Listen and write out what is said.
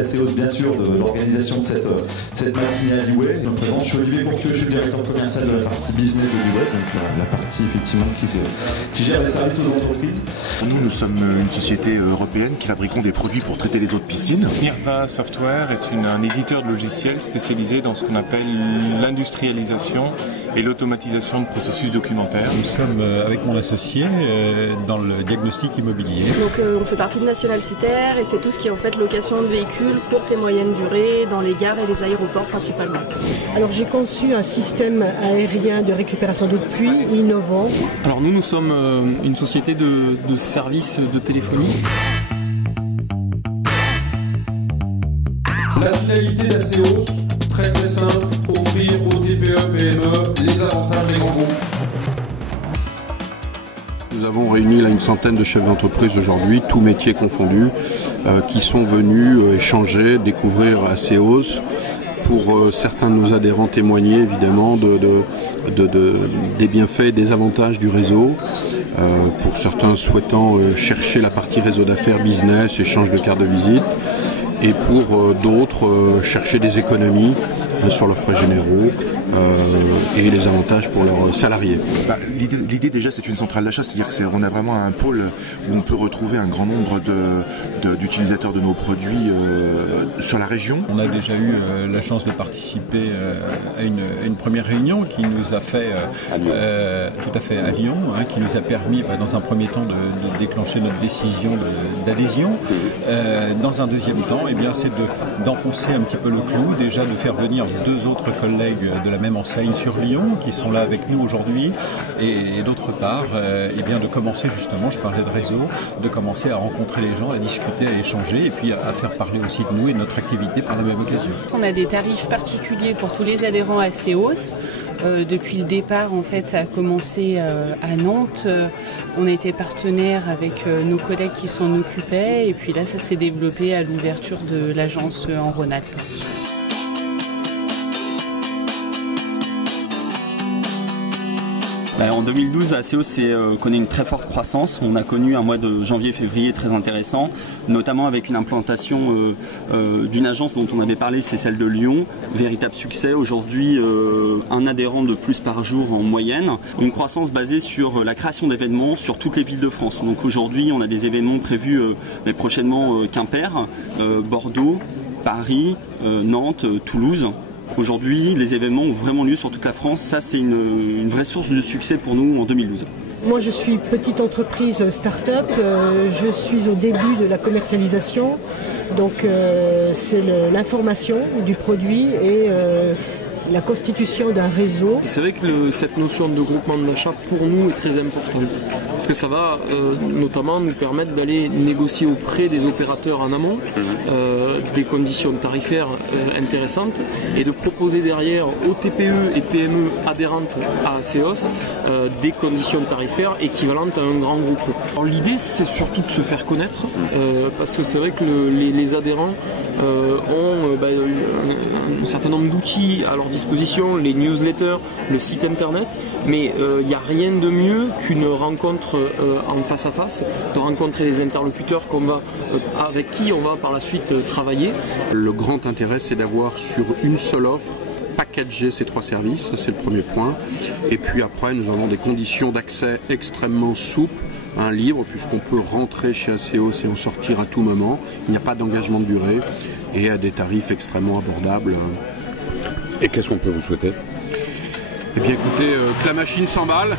ACEOS bien sûr de l'organisation de cette matinée à l'E-Way. Je me présente, je suis Olivier Courtieux, je suis le directeur commercial de la partie business de l'E-Way, donc la partie effectivement qui gère les services aux entreprises. Nous sommes une société européenne qui fabriquons des produits pour traiter les eaux de piscine. Mirva Software est un éditeur de logiciels spécialisé dans ce qu'on appelle l'industrialisation et l'automatisation de processus documentaires. Nous sommes avec mon associé dans le diagnostic immobilier. Donc on fait partie de National Citer et c'est tout ce qui est en fait location de véhicules courte et moyenne durée dans les gares et les aéroports principalement. Alors j'ai conçu un système aérien de récupération d'eau de pluie innovant. Alors nous sommes une société de services de téléphonie. La finalité d'ACEOS, très simple, offrir aux TPE, PME les avantages des grands groupes. Nous avons réuni là une centaine de chefs d'entreprise aujourd'hui, tous métiers confondus, qui sont venus échanger, découvrir ACEOS. Pour certains de nos adhérents témoigner évidemment des bienfaits et des avantages du réseau. Pour certains souhaitant chercher la partie réseau d'affaires, business, échange de cartes de visite. Et pour d'autres, chercher des économies sur leurs frais généraux et les avantages pour leurs salariés. L'idée déjà c'est une centrale d'achat, c'est-à-dire qu'on a vraiment un pôle où on peut retrouver un grand nombre d'utilisateurs de nos produits sur la région. On a déjà eu la chance de participer à une première réunion qui nous a fait tout à fait à Lyon, qui nous a permis dans un premier temps de déclencher notre décision d'adhésion. Dans un deuxième temps, c'est d'enfoncer un petit peu le clou, déjà de faire venir deux autres collègues de la même enseigne sur Lyon qui sont là avec nous aujourd'hui et d'autre part de commencer justement, je parlais de réseau, de commencer à rencontrer les gens, à discuter, à échanger et puis à faire parler aussi de nous et de notre activité par la même occasion. On a des tarifs particuliers pour tous les adhérents à ACEOS. Depuis le départ, en fait, ça a commencé à Nantes. On était partenaire avec nos collègues qui s'en occupaient et puis là, ça s'est développé à l'ouverture de l'agence en Rhône-Alpes. En 2012, ACEOS connaît une très forte croissance. On a connu un mois de janvier-février très intéressant, notamment avec une implantation d'une agence dont on avait parlé, c'est celle de Lyon. Véritable succès. Aujourd'hui, un adhérent de plus par jour en moyenne. Une croissance basée sur la création d'événements sur toutes les villes de France. Donc aujourd'hui, on a des événements prévus prochainement Quimper, Bordeaux, Paris, Nantes, Toulouse. Aujourd'hui, les événements ont vraiment lieu sur toute la France. Ça, c'est une vraie source de succès pour nous en 2012. Moi, je suis petite entreprise start-up. Je suis au début de la commercialisation. Donc, c'est l'information du produit et la constitution d'un réseau. C'est vrai que cette notion de groupement d'achat pour nous est très importante parce que ça va notamment nous permettre d'aller négocier auprès des opérateurs en amont des conditions tarifaires intéressantes et de proposer derrière aux TPE et PME adhérentes à ACEOS des conditions tarifaires équivalentes à un grand groupe. L'idée c'est surtout de se faire connaître parce que c'est vrai que les adhérents ont un certain nombre d'outils à leur disposition, les newsletters, le site internet, mais il n'y a rien de mieux qu'une rencontre en face à face, de rencontrer les interlocuteurs avec qui on va par la suite travailler. Le grand intérêt c'est d'avoir sur une seule offre packager ces trois services, ça c'est le premier point. Et puis après nous avons des conditions d'accès extrêmement souples, libre, puisqu'on peut rentrer chez ACEOS et en sortir à tout moment. Il n'y a pas d'engagement de durée et à des tarifs extrêmement abordables. Et qu'est-ce qu'on peut vous souhaiter? Eh bien écoutez, que la machine s'emballe.